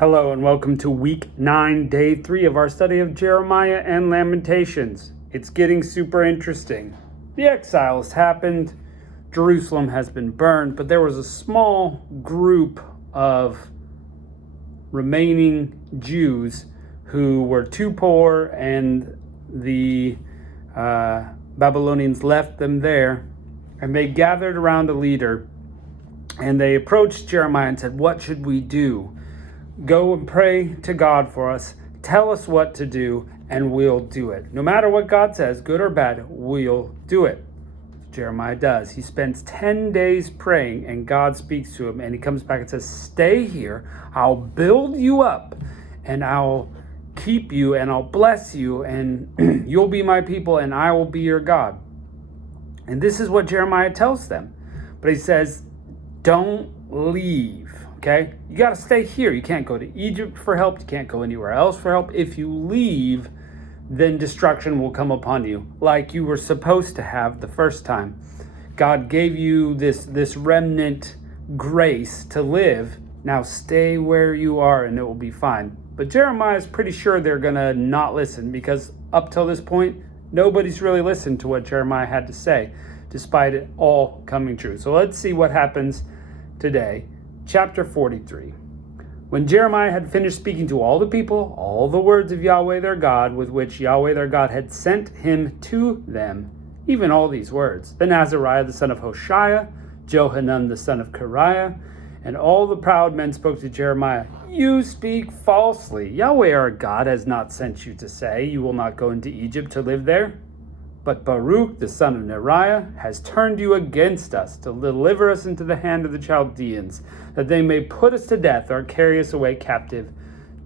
Hello and welcome to week 9, day 3 of our study of Jeremiah and Lamentations. It's getting super interesting. The exile has happened, Jerusalem has been burned, but there was a small group of remaining Jews who were too poor, and the Babylonians left them there, and they gathered around a leader, and they approached Jeremiah and said, "What should we do? Go and pray to God for us. Tell us what to do, and we'll do it. No matter what God says, good or bad, we'll do it." Jeremiah does. He spends 10 days praying, and God speaks to him, and he comes back and says, "Stay here. I'll build you up, and I'll keep you, and I'll bless you, and you'll be my people, and I will be your God." And this is what Jeremiah tells them. But he says, don't leave. Okay, you got to stay here. You can't go to Egypt for help. You can't go anywhere else for help. If you leave, then destruction will come upon you, like you were supposed to have the first time. God gave you this remnant grace to live. Now stay where you are and it will be fine. But Jeremiah is pretty sure they're going to not listen, because up till this point, nobody's really listened to what Jeremiah had to say, despite it all coming true. So let's see what happens today. Chapter 43. When Jeremiah had finished speaking to all the people, all the words of Yahweh their God, with which Yahweh their God had sent him to them, even all these words, then Azariah the son of Hoshea, Johanan the son of Kareah, and all the proud men spoke to Jeremiah, "You speak falsely. Yahweh our God has not sent you to say, you will not go into Egypt to live there. But Baruch, the son of Neriah, has turned you against us to deliver us into the hand of the Chaldeans, that they may put us to death or carry us away captive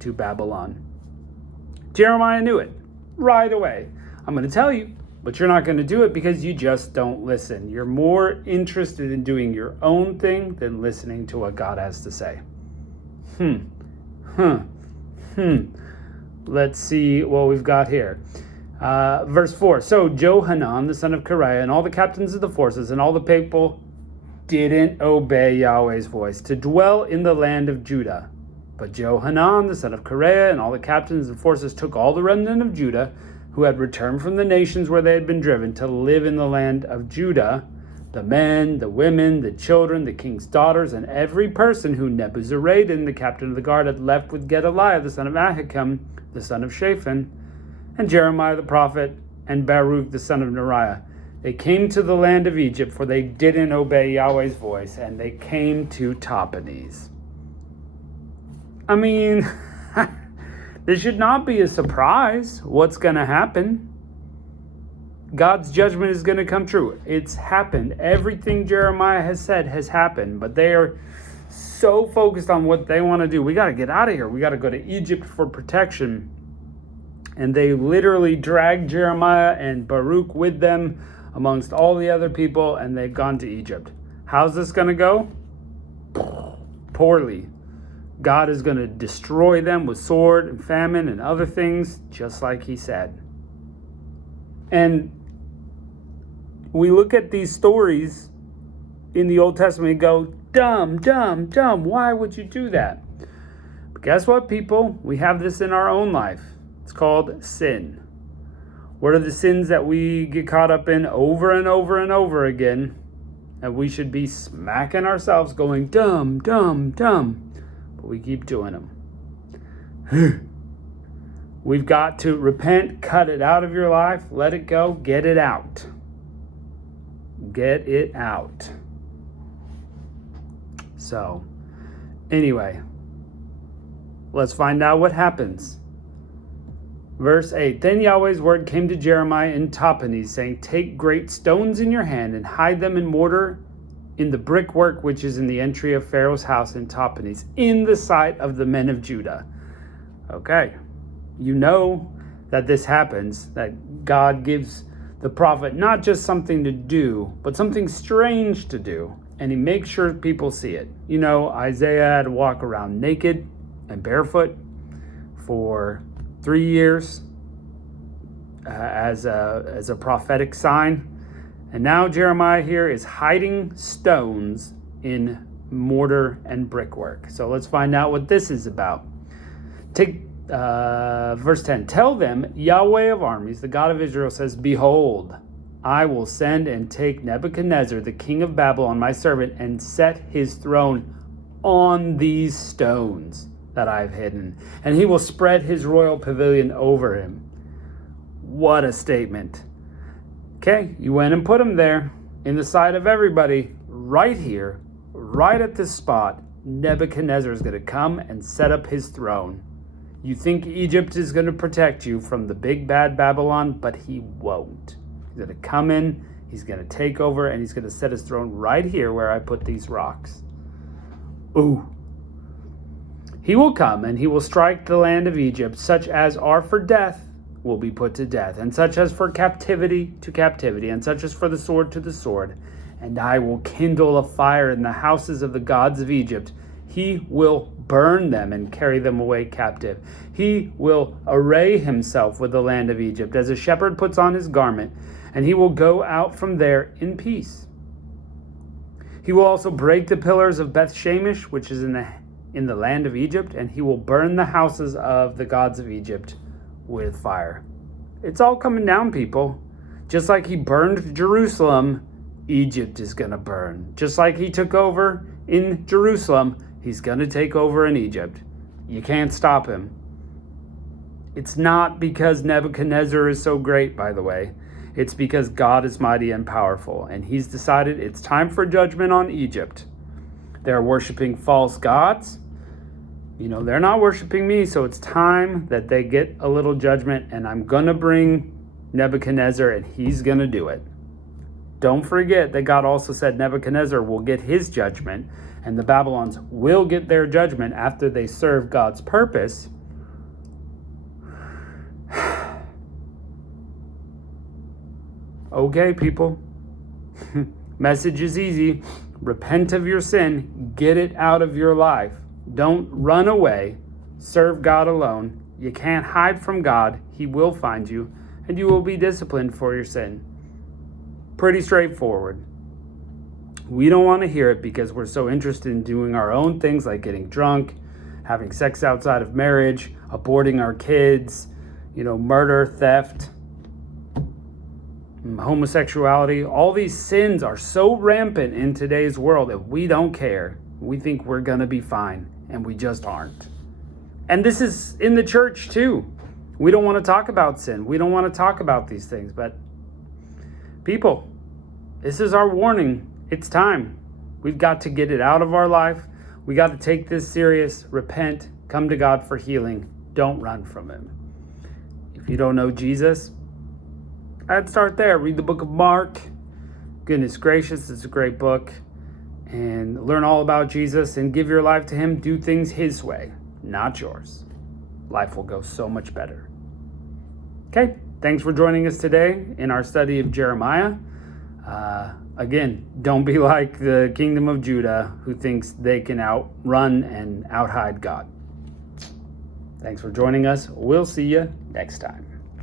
to Babylon." Jeremiah knew it right away. I'm going to tell you, but you're not going to do it because you just don't listen. You're more interested in doing your own thing than listening to what God has to say. Let's see what we've got here. Verse 4, so Johanan, the son of Kareah, and all the captains of the forces and all the people didn't obey Yahweh's voice to dwell in the land of Judah. But Johanan, the son of Kareah, and all the captains of the forces took all the remnant of Judah, who had returned from the nations where they had been driven, to live in the land of Judah, the men, the women, the children, the king's daughters, and every person who Nebuzaradan, the captain of the guard, had left with Gedaliah, the son of Ahikam, the son of Shaphan, and Jeremiah the prophet, and Baruch the son of Neriah. They came to the land of Egypt, for they didn't obey Yahweh's voice, and they came to Tahpanhes. I mean, this should not be a surprise what's going to happen. God's judgment is going to come true. It's happened. Everything Jeremiah has said has happened, but they are so focused on what they want to do. We got to get out of here. We got to go to Egypt for protection. And they literally dragged Jeremiah and Baruch with them amongst all the other people, and they've gone to Egypt. How's this going to go? Poorly. God is going to destroy them with sword and famine and other things, just like he said. And we look at these stories in the Old Testament and go, dumb, dumb, dumb. Why would you do that? But guess what, people? We have this in our own life. It's called sin. What are the sins that we get caught up in over and over and over again? And we should be smacking ourselves going, dumb, dumb, dumb. But we keep doing them. We've got to repent, cut it out of your life, let it go, get it out. Get it out. So, anyway, let's find out what happens. Verse 8, then Yahweh's word came to Jeremiah in Tahpanhes, saying, take great stones in your hand and hide them in mortar in the brickwork which is in the entry of Pharaoh's house in Tahpanhes, in the sight of the men of Judah. Okay, you know that this happens, that God gives the prophet not just something to do, but something strange to do, and he makes sure people see it. You know, Isaiah had to walk around naked and barefoot for 3 years as a prophetic sign. And now Jeremiah here is hiding stones in mortar and brickwork. So let's find out what this is about. Verse 10, tell them, Yahweh of armies, the God of Israel says, behold, I will send and take Nebuchadnezzar, the king of Babylon, my servant, and set his throne on these stones that I've hidden, and he will spread his royal pavilion over him. What a statement. Okay, you went and put him there in the sight of everybody, right here, right at this spot. Nebuchadnezzar is going to come and set up his throne. You think Egypt is going to protect you from the big bad Babylon, but he won't. He's going to come in, he's going to take over, and he's going to set his throne right here where I put these rocks. Ooh. He will come and he will strike the land of Egypt, such as are for death will be put to death, and such as for captivity to captivity, and such as for the sword to the sword. And I will kindle a fire in the houses of the gods of Egypt. He will burn them and carry them away captive. He will array himself with the land of Egypt as a shepherd puts on his garment, and he will go out from there in peace. He will also break the pillars of Beth Shemesh, which is in the land of Egypt, and he will burn the houses of the gods of Egypt with fire. It's all coming down, people. Just like he burned Jerusalem, Egypt is going to burn. Just like he took over in Jerusalem, he's going to take over in Egypt. You can't stop him. It's not because Nebuchadnezzar is so great, by the way. It's because God is mighty and powerful, and he's decided it's time for judgment on Egypt. They're worshiping false gods. They're not worshiping me, so it's time that they get a little judgment, and I'm going to bring Nebuchadnezzar, and he's going to do it. Don't forget that God also said Nebuchadnezzar will get his judgment, and the Babylons will get their judgment after they serve God's purpose. Okay, people. Message is easy. Repent of your sin. Get it out of your life. Don't run away. Serve God alone. You can't hide from God. He will find you, and you will be disciplined for your sin. Pretty straightforward. We don't want to hear it because we're so interested in doing our own things like getting drunk, having sex outside of marriage, aborting our kids, murder, theft, homosexuality. All these sins are so rampant in today's world that we don't care. We think we're going to be fine, and we just aren't. And this is in the church too. We don't want to talk about sin. We don't want to talk about these things. But people, this is our warning. It's time. We've got to get it out of our life. We got to take this serious. Repent. Come to God for healing. Don't run from him. If you don't know Jesus, I'd start there. Read the book of Mark. Goodness gracious, it's a great book. And learn all about Jesus and give your life to him. Do things his way, not yours. Life will go so much better. Okay, thanks for joining us today in our study of Jeremiah. Again, don't be like the kingdom of Judah who thinks they can outrun and outhide God. Thanks for joining us. We'll see you next time.